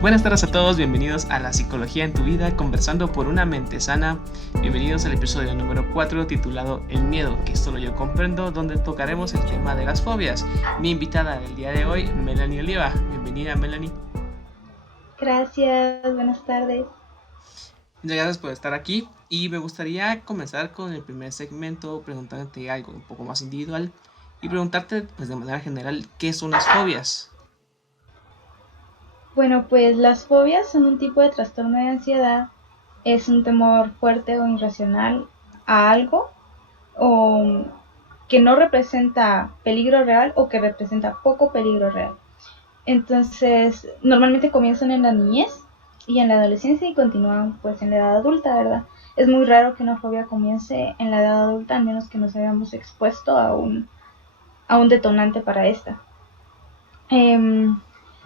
Buenas tardes a todos, bienvenidos a La Psicología en tu Vida, conversando por una mente sana. Bienvenidos al episodio número 4 titulado El miedo que solo yo comprendo, donde tocaremos el tema de las fobias. Mi invitada del día de hoy, Melanie Oliva. Bienvenida, Melanie. Gracias, buenas tardes. Muchas gracias por estar aquí y me gustaría comenzar con el primer segmento preguntándote algo un poco más individual y preguntarte pues de manera general qué son las fobias. Bueno, pues las fobias son un tipo de trastorno de ansiedad. Es un temor fuerte o irracional a algo o que no representa peligro real o que representa poco peligro real. Entonces, normalmente comienzan en la niñez y en la adolescencia y continúan pues en la edad adulta, ¿verdad? Es muy raro que una fobia comience en la edad adulta, a menos que nos hayamos expuesto a un detonante para esta.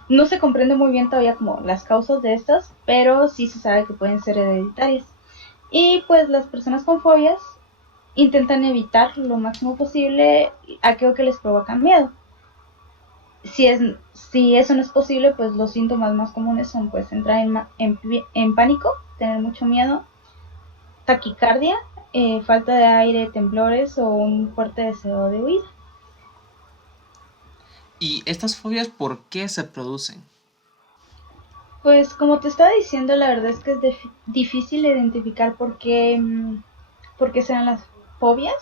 No se comprende muy bien todavía como las causas de estas, pero sí se sabe que pueden ser hereditarias. Y pues las personas con fobias intentan evitar lo máximo posible aquello que les provoca miedo. Si eso no es posible, pues los síntomas más comunes son pues entrar en pánico, tener mucho miedo, taquicardia, falta de aire, temblores o un fuerte deseo de huida. ¿Y estas fobias por qué se producen? Pues como te estaba diciendo, la verdad es que es difícil identificar por qué se dan las fobias.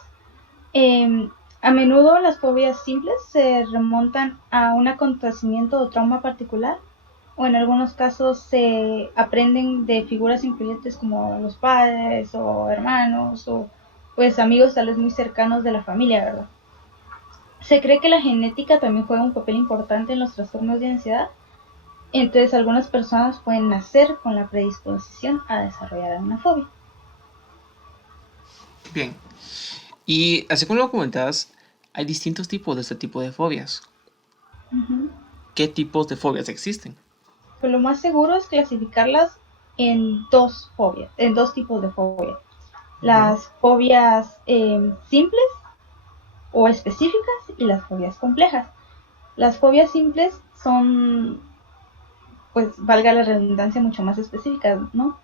A menudo las fobias simples se remontan a un acontecimiento o trauma particular, o en algunos casos se aprenden de figuras influyentes como los padres o hermanos o pues amigos tal vez muy cercanos de la familia, ¿verdad? Se cree que la genética también juega un papel importante en los trastornos de ansiedad. Entonces algunas personas pueden nacer con la predisposición a desarrollar una fobia. Bien, y así como lo comentabas, hay distintos tipos de este tipo de fobias. Uh-huh. ¿Qué tipos de fobias existen? Pues lo más seguro es clasificarlas en dos tipos de fobia. Ujú. Las fobias simples o específicas y las fobias complejas. Las fobias simples son, pues valga la redundancia, mucho más específicas, ¿no?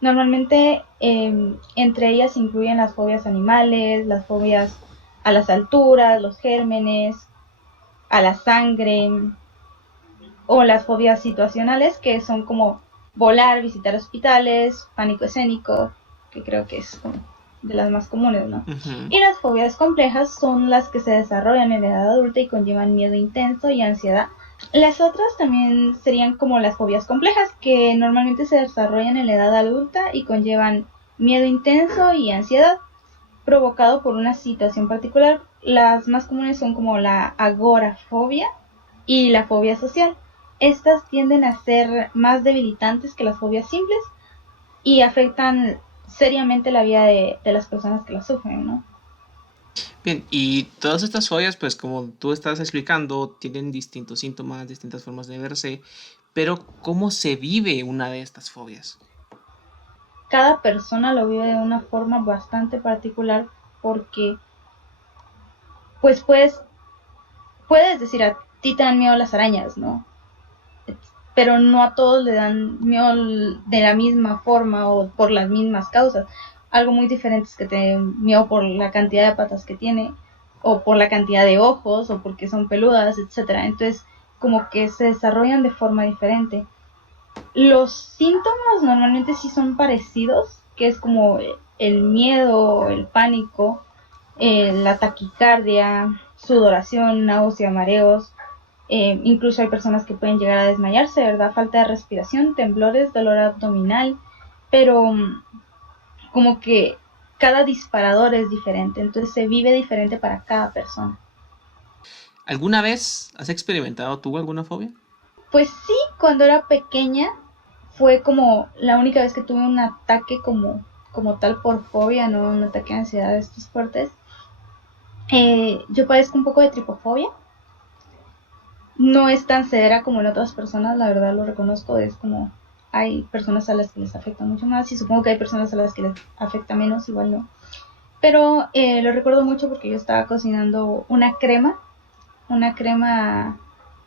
Normalmente entre ellas incluyen las fobias animales, las fobias a las alturas, los gérmenes, a la sangre, o las fobias situacionales, que son como volar, visitar hospitales, pánico escénico, que creo que es como de las más comunes, ¿no? Ujú. Y las fobias complejas son las que se desarrollan en la edad adulta y conllevan miedo intenso y ansiedad. Las otras también serían como las fobias complejas, que normalmente se desarrollan en la edad adulta y conllevan miedo intenso y ansiedad provocado por una situación particular. Las más comunes son como la agorafobia y la fobia social. Estas tienden a ser más debilitantes que las fobias simples y afectan seriamente la vida de las personas que las sufren, ¿no? Bien, y todas estas fobias, pues como tú estás explicando, tienen distintos síntomas, distintas formas de verse, pero ¿cómo se vive una de estas fobias? Cada persona lo vive de una forma bastante particular porque, pues, puedes decir a ti te dan miedo las arañas, ¿no? Pero no a todos le dan miedo de la misma forma o por las mismas causas. Algo muy diferente es que te den miedo por la cantidad de patas que tiene, o por la cantidad de ojos, o porque son peludas, etcétera. Entonces, como que se desarrollan de forma diferente. Los síntomas normalmente sí son parecidos, que es como el miedo, el pánico, la taquicardia, sudoración, náusea, mareos. Incluso hay personas que pueden llegar a desmayarse, ¿verdad? Falta de respiración, temblores, dolor abdominal, pero como que cada disparador es diferente, entonces se vive diferente para cada persona. ¿Alguna vez has experimentado tú alguna fobia? Pues sí, cuando era pequeña fue como la única vez que tuve un ataque como tal por fobia, no un ataque de ansiedad de estos fuertes. Yo padezco un poco de tripofobia. No es tan severa como en otras personas, la verdad lo reconozco, es como hay personas a las que les afecta mucho más y supongo que hay personas a las que les afecta menos, igual no. Pero lo recuerdo mucho porque yo estaba cocinando una crema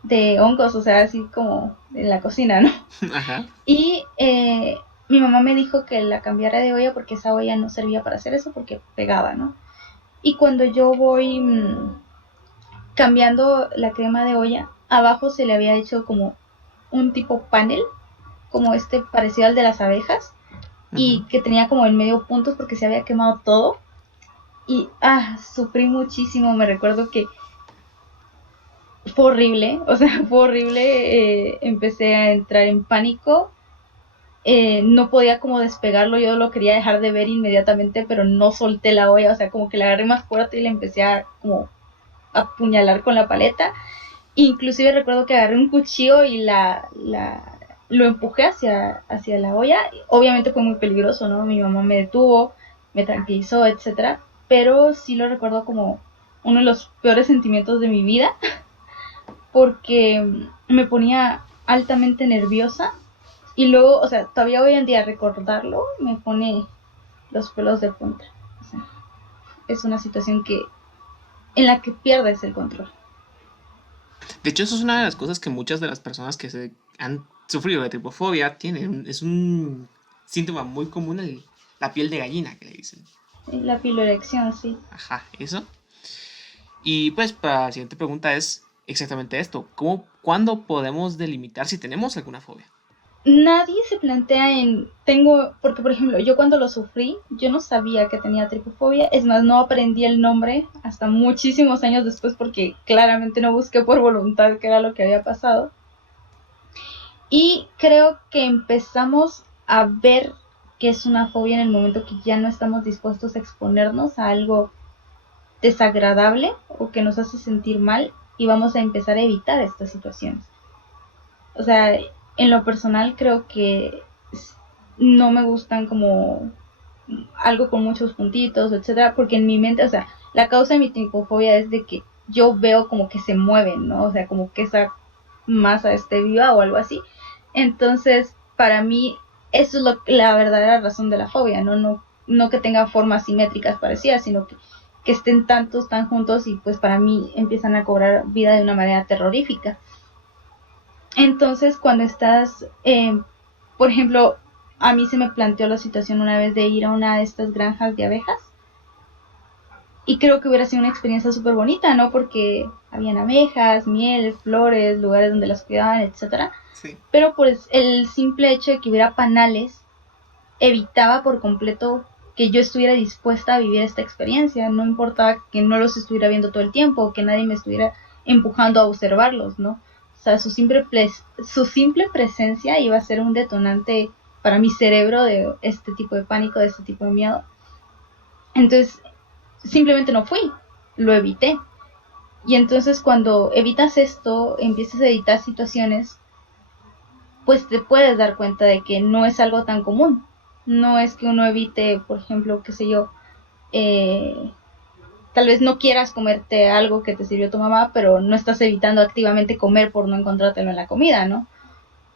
de hongos, o sea, así como en la cocina, ¿no? Ajá. Y mi mamá me dijo que la cambiara de olla porque esa olla no servía para hacer eso porque pegaba, ¿no? Y cuando yo voy cambiando la crema de olla, abajo se le había hecho como un tipo panel, como este parecido al de las abejas, y Ujú. que tenía como en medio puntos porque se había quemado todo. Y sufrí muchísimo, me recuerdo que fue horrible, o sea, fue horrible, empecé a entrar en pánico, no podía como despegarlo, yo lo quería dejar de ver inmediatamente, pero no solté la olla, o sea, como que la agarré más fuerte y le empecé a como apuñalar con la paleta. Inclusive recuerdo que agarré un cuchillo y lo empujé hacia la olla. Obviamente fue muy peligroso, ¿no? Mi mamá me detuvo, me tranquilizó, etcétera. Pero sí lo recuerdo como uno de los peores sentimientos de mi vida porque me ponía altamente nerviosa y luego, o sea, todavía hoy en día recordarlo me pone los pelos de punta. O sea, es una situación en la que pierdes el control. De hecho, eso es una de las cosas que muchas de las personas que se han sufrido de tripofobia tienen. Es un síntoma muy común, la piel de gallina que le dicen. La piloerección, sí. Ajá, eso. Y pues para la siguiente pregunta es exactamente esto. ¿Cuándo podemos delimitar si tenemos alguna fobia? Nadie se plantea porque por ejemplo, yo cuando lo sufrí, yo no sabía que tenía tripofobia, es más, no aprendí el nombre hasta muchísimos años después porque claramente no busqué por voluntad qué era lo que había pasado. Y creo que empezamos a ver que es una fobia en el momento que ya no estamos dispuestos a exponernos a algo desagradable o que nos hace sentir mal y vamos a empezar a evitar estas situaciones. O sea, en lo personal creo que no me gustan como algo con muchos puntitos, etcétera, porque en mi mente, o sea, la causa de mi tripofobia es de que yo veo como que se mueven, ¿no? O sea, como que esa masa esté viva o algo así. Entonces, para mí, eso es la verdadera razón de la fobia, ¿no? No que tengan formas simétricas parecidas, sino que estén tantos tan juntos y pues para mí empiezan a cobrar vida de una manera terrorífica. Entonces, cuando estás, por ejemplo, a mí se me planteó la situación una vez de ir a una de estas granjas de abejas y creo que hubiera sido una experiencia súper bonita, ¿no? Porque habían abejas, miel, flores, lugares donde las cuidaban, etcétera. Sí. Pero pues el simple hecho de que hubiera panales evitaba por completo que yo estuviera dispuesta a vivir esta experiencia. No importaba que no los estuviera viendo todo el tiempo, que nadie me estuviera empujando a observarlos, ¿no? O sea, su simple presencia iba a ser un detonante para mi cerebro de este tipo de pánico, de este tipo de miedo. Entonces, simplemente no fui, lo evité. Y entonces cuando evitas esto, empiezas a evitar situaciones, pues te puedes dar cuenta de que no es algo tan común. No es que uno evite, por ejemplo, qué sé yo, eh, tal vez no quieras comerte algo que te sirvió tu mamá, pero no estás evitando activamente comer por no encontrártelo en la comida, ¿no?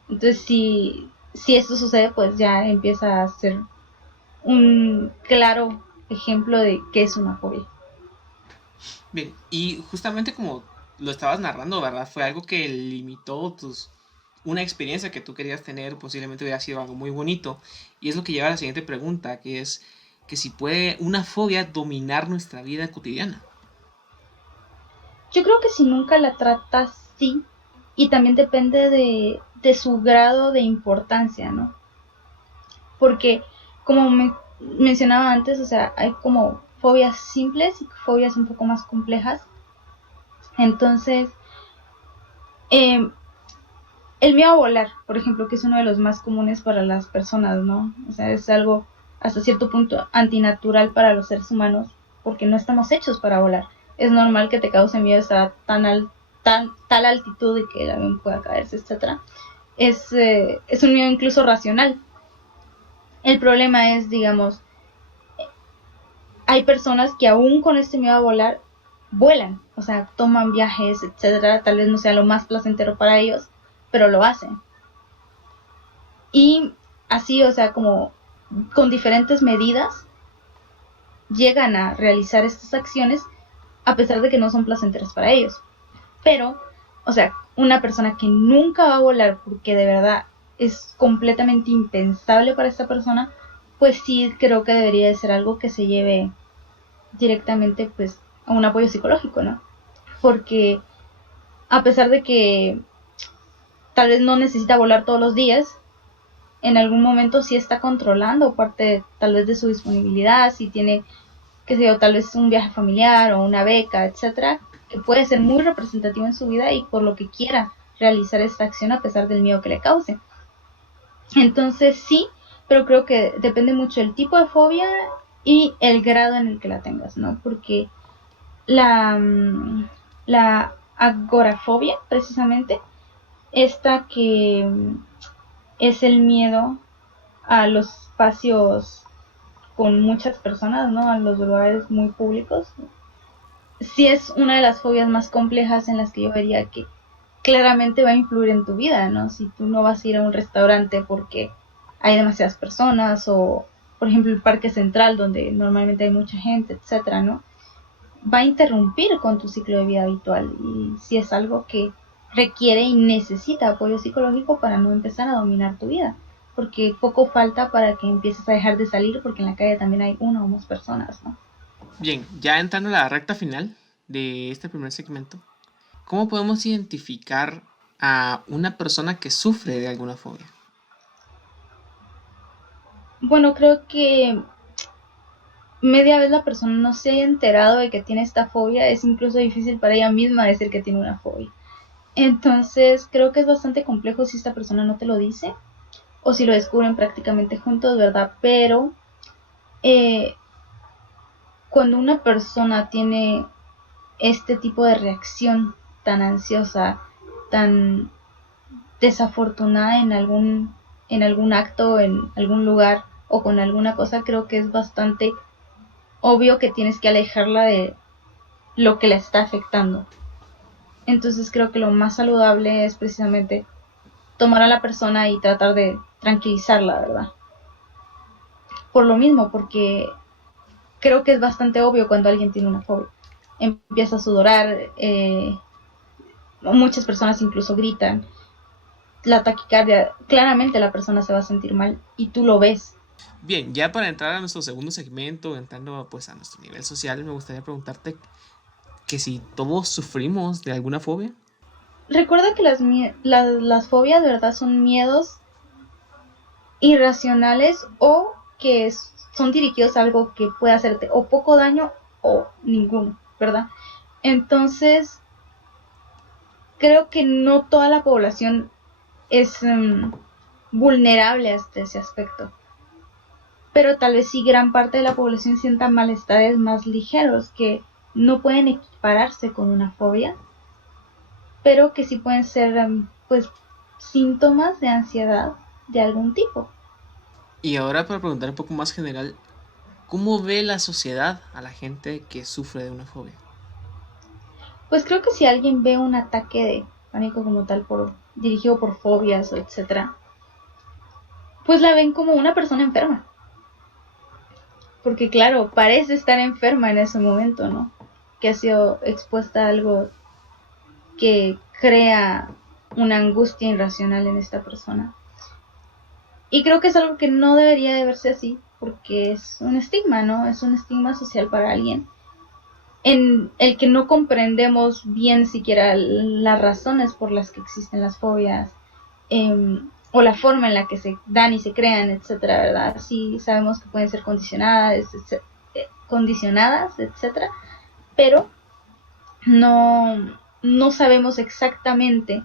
Entonces, si esto sucede, pues ya empieza a ser un claro ejemplo de qué es una fobia. Bien, y justamente como lo estabas narrando, ¿verdad? Fue algo que limitó una experiencia que tú querías tener, posiblemente hubiera sido algo muy bonito. Y es lo que lleva a la siguiente pregunta, que es que si puede una fobia dominar nuestra vida cotidiana. Yo creo que si nunca la tratas, sí, y también depende de su grado de importancia, ¿no? Porque, como mencionaba antes, o sea, hay como fobias simples y fobias un poco más complejas. Entonces, eh, el miedo a volar, por ejemplo, que es uno de los más comunes para las personas, ¿no? O sea, es algo hasta cierto punto antinatural para los seres humanos porque no estamos hechos para volar. Es normal que te cause miedo estar a tal altitud y que el avión pueda caerse, etcétera. Es un miedo incluso racional. El problema es, digamos, hay personas que aún con este miedo a volar vuelan, o sea, toman viajes, etcétera. Tal vez no sea lo más placentero para ellos, pero lo hacen. Y así, o sea, como con diferentes medidas llegan a realizar estas acciones a pesar de que no son placenteras para ellos. Pero, o sea, una persona que nunca va a volar porque de verdad es completamente impensable para esta persona, pues sí creo que debería de ser algo que se lleve directamente pues a un apoyo psicológico, ¿no? Porque a pesar de que tal vez no necesita volar todos los días, en algún momento sí está controlando parte tal vez de su disponibilidad, si tiene, qué sé yo, tal vez un viaje familiar o una beca, etcétera, que puede ser muy representativo en su vida y por lo que quiera realizar esta acción a pesar del miedo que le cause. Entonces sí, pero creo que depende mucho del tipo de fobia y el grado en el que la tengas, ¿no? Porque la, la agorafobia, precisamente, esta que es el miedo a los espacios con muchas personas, ¿no? A los lugares muy públicos. Sí es una de las fobias más complejas en las que yo vería que claramente va a influir en tu vida, ¿no? Si tú no vas a ir a un restaurante porque hay demasiadas personas o, por ejemplo, el parque central donde normalmente hay mucha gente, etcétera, ¿no? Va a interrumpir con tu ciclo de vida habitual y si es algo que requiere y necesita apoyo psicológico para no empezar a dominar tu vida, porque poco falta para que empieces a dejar de salir porque en la calle también hay una o más personas, ¿no? Bien, ya entrando a la recta final de este primer segmento, ¿cómo podemos identificar a una persona que sufre de alguna fobia? Bueno, creo que media vez la persona no se haya enterado de que tiene esta fobia, es incluso difícil para ella misma decir que tiene una fobia. Entonces creo que es bastante complejo si esta persona no te lo dice o si lo descubren prácticamente juntos, ¿verdad? Pero eh, cuando una persona tiene este tipo de reacción tan ansiosa, tan desafortunada en algún acto, en algún lugar o con alguna cosa, creo que es bastante obvio que tienes que alejarla de lo que la está afectando. Entonces creo que lo más saludable es precisamente tomar a la persona y tratar de tranquilizarla, ¿verdad? Por lo mismo, porque creo que es bastante obvio cuando alguien tiene una fobia. Empieza a sudorar, muchas personas incluso gritan, la taquicardia, claramente la persona se va a sentir mal y tú lo ves. Bien, ya para entrar a nuestro segundo segmento, entrando pues a nuestro nivel social, me gustaría preguntarte que si todos sufrimos de alguna fobia. Recuerda que las fobias de verdad son miedos irracionales o que son dirigidos a algo que puede hacerte o poco daño o ninguno, ¿verdad? Entonces, creo que no toda la población es vulnerable hasta ese aspecto. Pero tal vez sí gran parte de la población sienta malestares más ligeros que no pueden equipararse con una fobia, pero que sí pueden ser pues síntomas de ansiedad de algún tipo. Y ahora para preguntar un poco más general, ¿cómo ve la sociedad a la gente que sufre de una fobia? Pues creo que si alguien ve un ataque de pánico como tal dirigido por fobias o etcétera, pues la ven como una persona enferma. Porque claro, parece estar enferma en ese momento, ¿no? Que ha sido expuesta a algo que crea una angustia irracional en esta persona. Y creo que es algo que no debería de verse así, porque es un estigma, ¿no? Es un estigma social para alguien en el que no comprendemos bien siquiera las razones por las que existen las fobias o la forma en la que se dan y se crean, etcétera, ¿verdad? Sí sabemos que pueden ser condicionadas, etcétera, pero no, no sabemos exactamente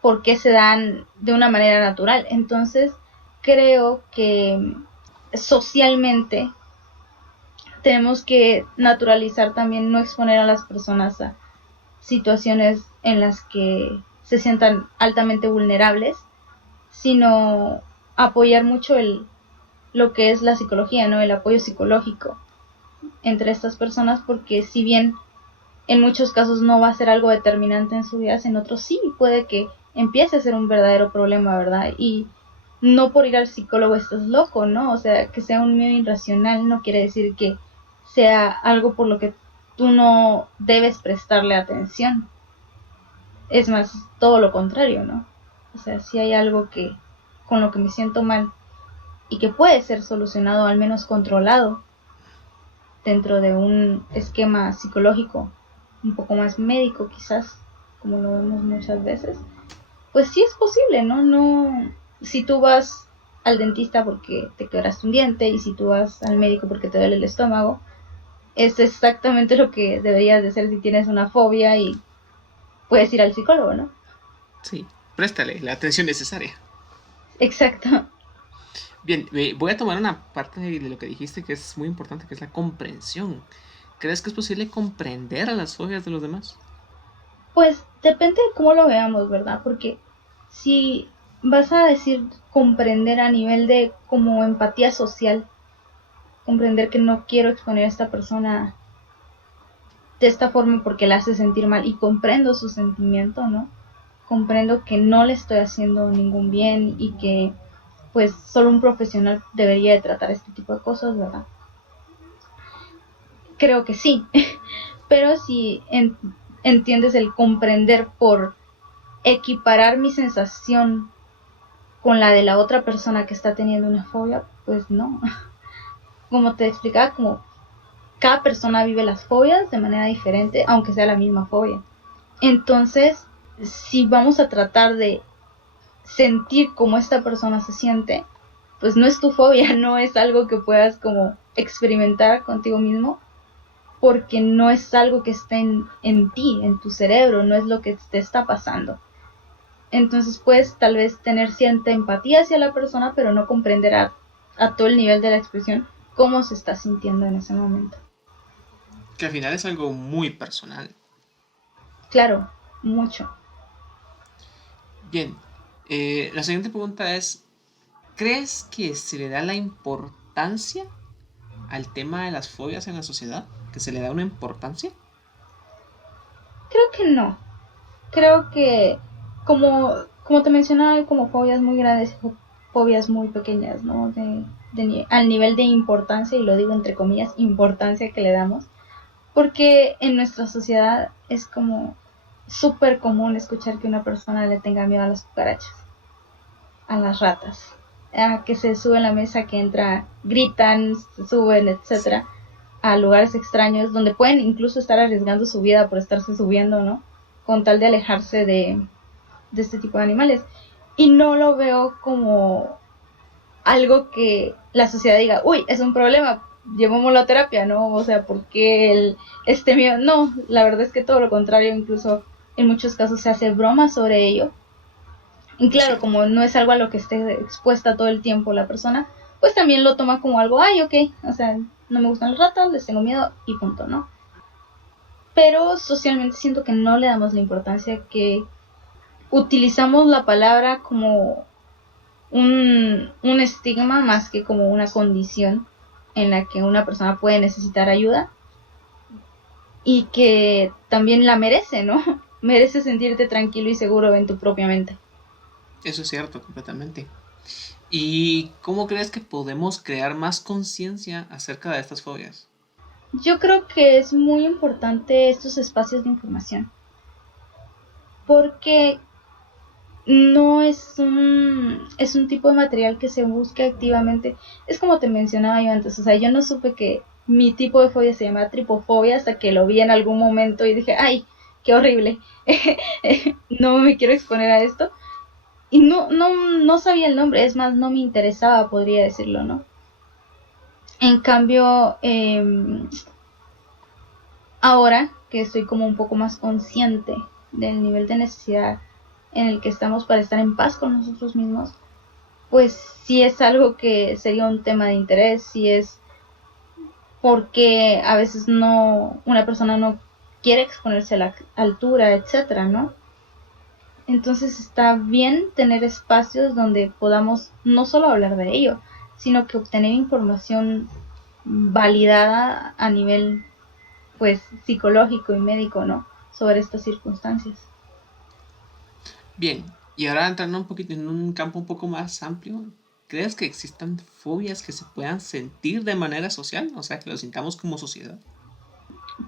por qué se dan de una manera natural. Entonces, creo que socialmente tenemos que naturalizar también no exponer a las personas a situaciones en las que se sientan altamente vulnerables, sino apoyar mucho lo que es la psicología, ¿no? El apoyo psicológico entre estas personas, porque si bien en muchos casos no va a ser algo determinante en su vida, en otros sí puede que empiece a ser un verdadero problema, ¿verdad? Y no por ir al psicólogo estás loco, ¿no? O sea, que sea un miedo irracional no quiere decir que sea algo por lo que tú no debes prestarle atención. Es más, todo lo contrario, ¿no? O sea, si hay algo que con lo que me siento mal y que puede ser solucionado, al menos controlado, dentro de un esquema psicológico un poco más médico quizás, como lo vemos muchas veces, pues sí es posible, ¿no? No, si tú vas al dentista porque te quebraste un diente y si tú vas al médico porque te duele el estómago, es exactamente lo que deberías de hacer si tienes una fobia y puedes ir al psicólogo, ¿no? Sí, préstale la atención necesaria. Exacto. Bien, voy a tomar una parte de lo que dijiste que es muy importante, que es la comprensión. ¿Crees que es posible comprender a las fobias de los demás? Pues depende de cómo lo veamos, ¿verdad? Porque si vas a decir comprender a nivel de como empatía social, comprender que no quiero exponer a esta persona de esta forma porque la hace sentir mal y comprendo su sentimiento, ¿no? Comprendo que no le estoy haciendo ningún bien y que pues solo un profesional debería de tratar este tipo de cosas, ¿verdad? Creo que sí, pero si entiendes el comprender por equiparar mi sensación con la de la otra persona que está teniendo una fobia, pues no. Como te explicaba, como cada persona vive las fobias de manera diferente, aunque sea la misma fobia. Entonces, si vamos a tratar de sentir cómo esta persona se siente, pues no es tu fobia, no es algo que puedas como experimentar contigo mismo, porque no es algo que esté en ti, en tu cerebro, no es lo que te está pasando. Entonces puedes tal vez tener cierta empatía hacia la persona, pero no comprender a todo el nivel de la expresión cómo se está sintiendo en ese momento. Que al final es algo muy personal. Claro, mucho. Bien, la siguiente pregunta es, ¿crees que se le da la importancia al tema de las fobias en la sociedad? ¿Que se le da una importancia? Creo que no. Creo que como te mencionaba, hay como fobias muy grandes y fobias muy pequeñas, ¿no? Al nivel de importancia, y lo digo entre comillas, importancia que le damos. Porque en nuestra sociedad es como súper común escuchar que una persona le tenga miedo a las cucarachas, a las ratas, a que se sube a la mesa, que entra, gritan, se suben, Sí. etcétera, a lugares extraños donde pueden incluso estar arriesgando su vida por estarse subiendo, ¿no? Con tal de alejarse de este tipo de animales. Y no lo veo como algo que la sociedad diga, uy, es un problema, llevémoslo a terapia, ¿no? O sea, ¿por qué este miedo? No, la verdad es que todo lo contrario, incluso en muchos casos se hace broma sobre ello. Y Es claro, cierto. como no es algo a lo que esté expuesta todo el tiempo la persona, pues también lo toma como algo, ay, ok, o sea, no me gustan los ratos, les tengo miedo y punto, ¿no? Pero socialmente siento que no le damos la importancia, que utilizamos la palabra como un estigma más que como una condición en la que una persona puede necesitar ayuda y que también la merece, ¿no? Merece sentirte tranquilo y seguro en tu propia mente. Eso es cierto, completamente. ¿Y cómo crees que podemos crear más conciencia acerca de estas fobias? Yo creo que es muy importante estos espacios de información porque no es un tipo de material que se busque activamente. Es como te mencionaba yo antes, o sea, yo no supe que mi tipo de fobia se llama tripofobia hasta que lo vi en algún momento y dije, ay, qué horrible, no me quiero exponer a esto. Y no sabía el nombre, es más, no me interesaba, podría decirlo, ¿no? En cambio, ahora que estoy como un poco más consciente del nivel de necesidad en el que estamos para estar en paz con nosotros mismos, pues sí es algo que sería un tema de interés, sí es porque a veces no, una persona no quiere exponerse a la altura, etcétera, ¿no? Entonces está bien tener espacios donde podamos no solo hablar de ello, sino que obtener información validada a nivel pues psicológico y médico, ¿no? Sobre estas circunstancias. Bien, y ahora entrando un poquito en un campo un poco más amplio, ¿crees que existan fobias que se puedan sentir de manera social? O sea, que lo sintamos como sociedad.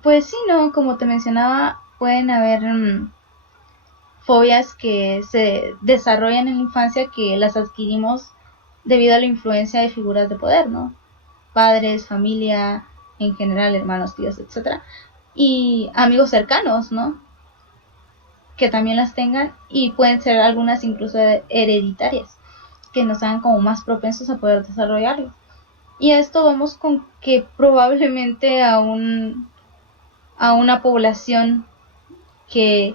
Pues sí, no, como te mencionaba, pueden haber fobias que se desarrollan en la infancia que las adquirimos debido a la influencia de figuras de poder, ¿no? Padres, familia, en general, hermanos, tíos, etcétera, y amigos cercanos, ¿no? Que también las tengan, y pueden ser algunas incluso hereditarias, que nos hagan como más propensos a poder desarrollarlo. Y a esto vamos con que probablemente a una población que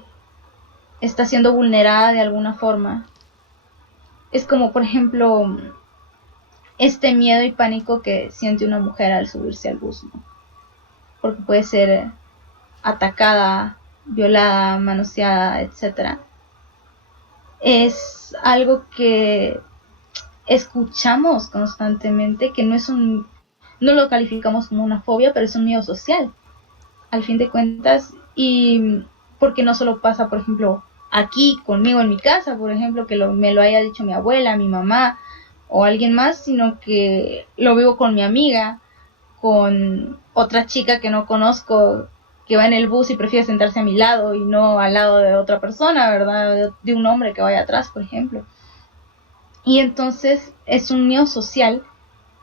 está siendo vulnerada de alguna forma, es como por ejemplo este miedo y pánico que siente una mujer al subirse al bus, ¿no? Porque puede ser atacada, violada, manoseada, etcétera. Es algo que escuchamos constantemente, que no lo calificamos como una fobia, pero es un miedo social, al fin de cuentas, y porque no solo pasa, por ejemplo, aquí conmigo en mi casa, por ejemplo, que me lo haya dicho mi abuela, mi mamá o alguien más, sino que lo vivo con mi amiga, con otra chica que no conozco, que va en el bus y prefiere sentarse a mi lado y no al lado de otra persona, ¿verdad? De un hombre que vaya atrás, por ejemplo. Y entonces es un miedo social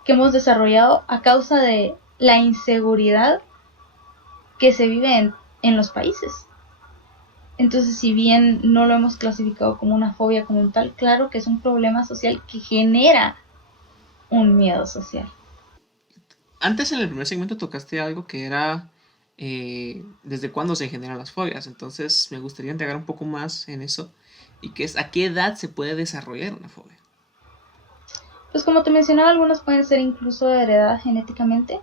que hemos desarrollado a causa de la inseguridad que se vive en los países. Entonces, si bien no lo hemos clasificado como una fobia como tal, claro que es un problema social que genera un miedo social. Antes en el primer segmento tocaste algo que era desde cuándo se generan las fobias, entonces me gustaría indagar un poco más en eso y que es a qué edad se puede desarrollar una fobia. Pues como te mencionaba, algunas pueden ser incluso heredadas genéticamente.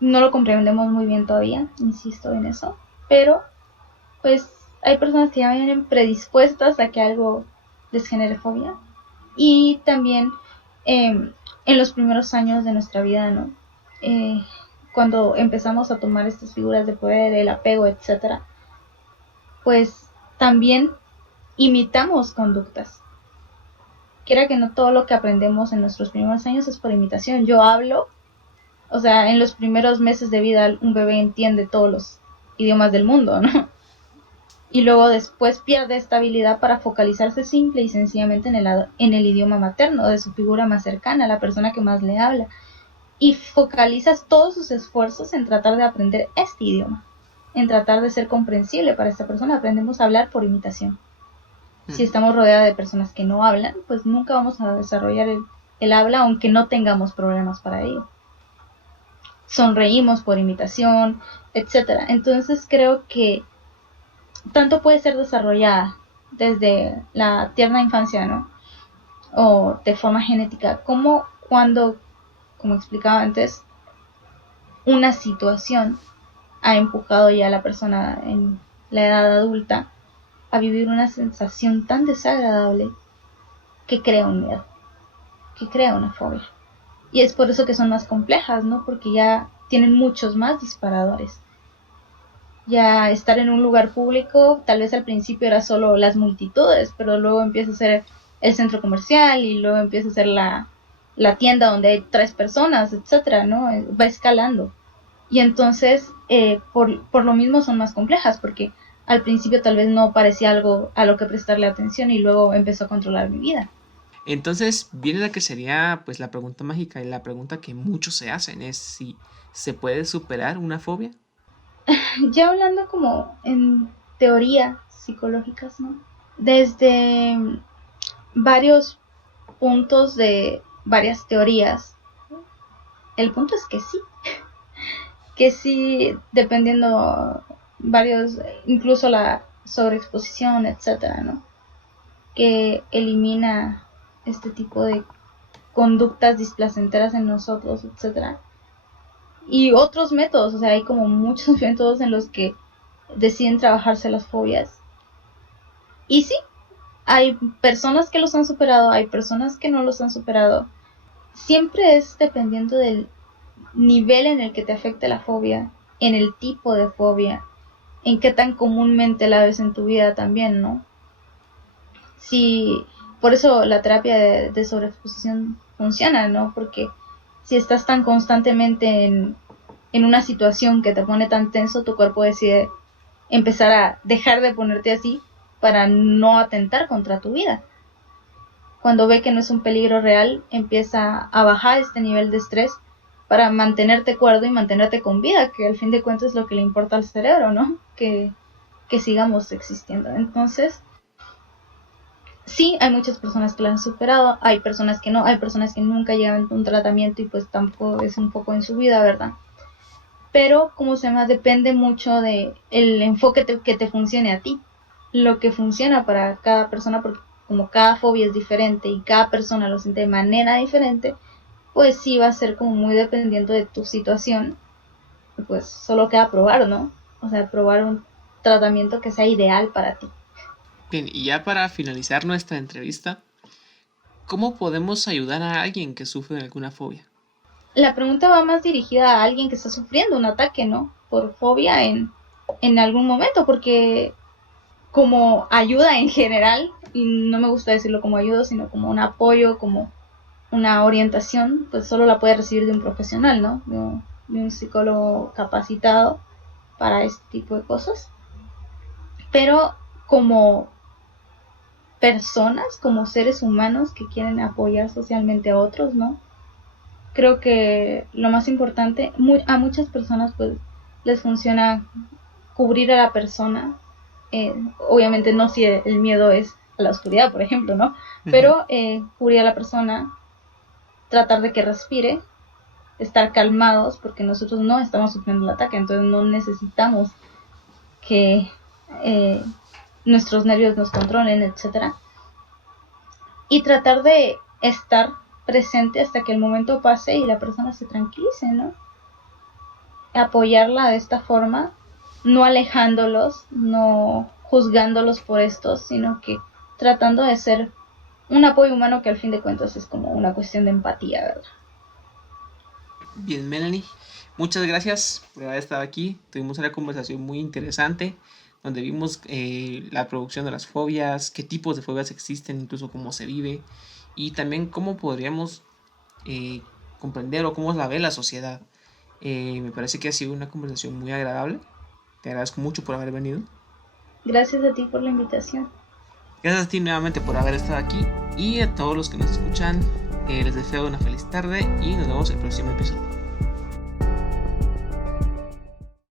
No lo comprendemos muy bien todavía, insisto en eso, pero pues hay personas que ya vienen predispuestas a que algo les genere fobia. Y también en los primeros años de nuestra vida, ¿no? Cuando empezamos a tomar estas figuras de poder, el apego, etcétera, pues también imitamos conductas. Quiera que no, todo lo que aprendemos en nuestros primeros años es por imitación. Yo hablo, o sea, en los primeros meses de vida un bebé entiende todos los idiomas del mundo, ¿no? Y luego después pierde esta habilidad para focalizarse simple y sencillamente en el idioma materno de su figura más cercana, la persona que más le habla. Y focalizas todos sus esfuerzos en tratar de aprender este idioma, en tratar de ser comprensible para esta persona. Aprendemos a hablar por imitación. Si estamos rodeados de personas que no hablan, pues nunca vamos a desarrollar el habla, aunque no tengamos problemas para ello. Sonreímos por imitación, etcétera. Entonces creo que tanto puede ser desarrollada desde la tierna infancia, ¿no? O de forma genética, como cuando, como explicaba antes, una situación ha empujado ya a la persona en la edad adulta a vivir una sensación tan desagradable que crea un miedo, que crea una fobia. Y es por eso que son más complejas, ¿no? Porque ya tienen muchos más disparadores. Ya estar en un lugar público, tal vez al principio era solo las multitudes, pero luego empieza a ser el centro comercial y luego empieza a ser la tienda donde hay 3 personas, etcétera, ¿no? Va escalando. Y entonces, por lo mismo son más complejas, porque al principio tal vez no parecía algo a lo que prestarle atención y luego empezó a controlar mi vida. Entonces viene la que sería pues la pregunta mágica y la pregunta que muchos se hacen es si se puede superar una fobia. Ya hablando como en teorías psicológicas, ¿no? Desde varios puntos de varias teorías, el punto es que sí, dependiendo varios, incluso la sobreexposición, etcétera, ¿no? Que elimina este tipo de conductas displacenteras en nosotros, etcétera. Y otros métodos, o sea, hay como muchos métodos en los que deciden trabajarse las fobias. Y sí, hay personas que los han superado, hay personas que no los han superado. Siempre es dependiendo del nivel en el que te afecte la fobia, en el tipo de fobia, en qué tan comúnmente la ves en tu vida también, ¿no? Si, por eso la terapia de sobreexposición funciona, ¿no? Porque si estás tan constantemente en una situación que te pone tan tenso, tu cuerpo decide empezar a dejar de ponerte así para no atentar contra tu vida. Cuando ve que no es un peligro real, empieza a bajar este nivel de estrés para mantenerte cuerdo y mantenerte con vida, que al fin de cuentas es lo que le importa al cerebro, ¿no? Que sigamos existiendo. Entonces, sí, hay muchas personas que lo han superado, hay personas que no, hay personas que nunca llegan a un tratamiento y pues tampoco es un poco en su vida, ¿verdad? Pero, como se llama, depende mucho de el enfoque que te funcione a ti. Lo que funciona para cada persona, porque como cada fobia es diferente y cada persona lo siente de manera diferente, pues sí va a ser como muy dependiendo de tu situación. Pues solo queda probar, ¿no? O sea, probar un tratamiento que sea ideal para ti. Bien, y ya para finalizar nuestra entrevista, ¿cómo podemos ayudar a alguien que sufre de alguna fobia? La pregunta va más dirigida a alguien que está sufriendo un ataque, ¿no? Por fobia en algún momento, porque como ayuda en general, y no me gusta decirlo como ayuda, sino como un apoyo, como una orientación, pues solo la puede recibir de un profesional, ¿no? De un psicólogo capacitado para este tipo de cosas. Pero como personas, como seres humanos que quieren apoyar socialmente a otros, ¿no? Creo que lo más importante, a muchas personas pues les funciona cubrir a la persona, obviamente no si el miedo es a la oscuridad, por ejemplo, ¿no? Pero cubrir a la persona, tratar de que respire, estar calmados, porque nosotros no estamos sufriendo el ataque, entonces no necesitamos que nuestros nervios nos controlen, etcétera. Y tratar de estar presente hasta que el momento pase y la persona se tranquilice, ¿no? Apoyarla de esta forma, no alejándolos, no juzgándolos por esto, sino que tratando de ser un apoyo humano, que al fin de cuentas es como una cuestión de empatía, ¿verdad? Bien, Melanie, muchas gracias por haber estado aquí. Tuvimos una conversación muy interesante donde vimos la producción de las fobias, qué tipos de fobias existen, incluso cómo se vive y también cómo podríamos comprender o cómo la ve la sociedad. Me parece que ha sido una conversación muy agradable. Te agradezco mucho por haber venido. Gracias a ti por la invitación. Gracias a ti nuevamente por haber estado aquí y a todos los que nos escuchan. Les deseo una feliz tarde y nos vemos en el próximo episodio.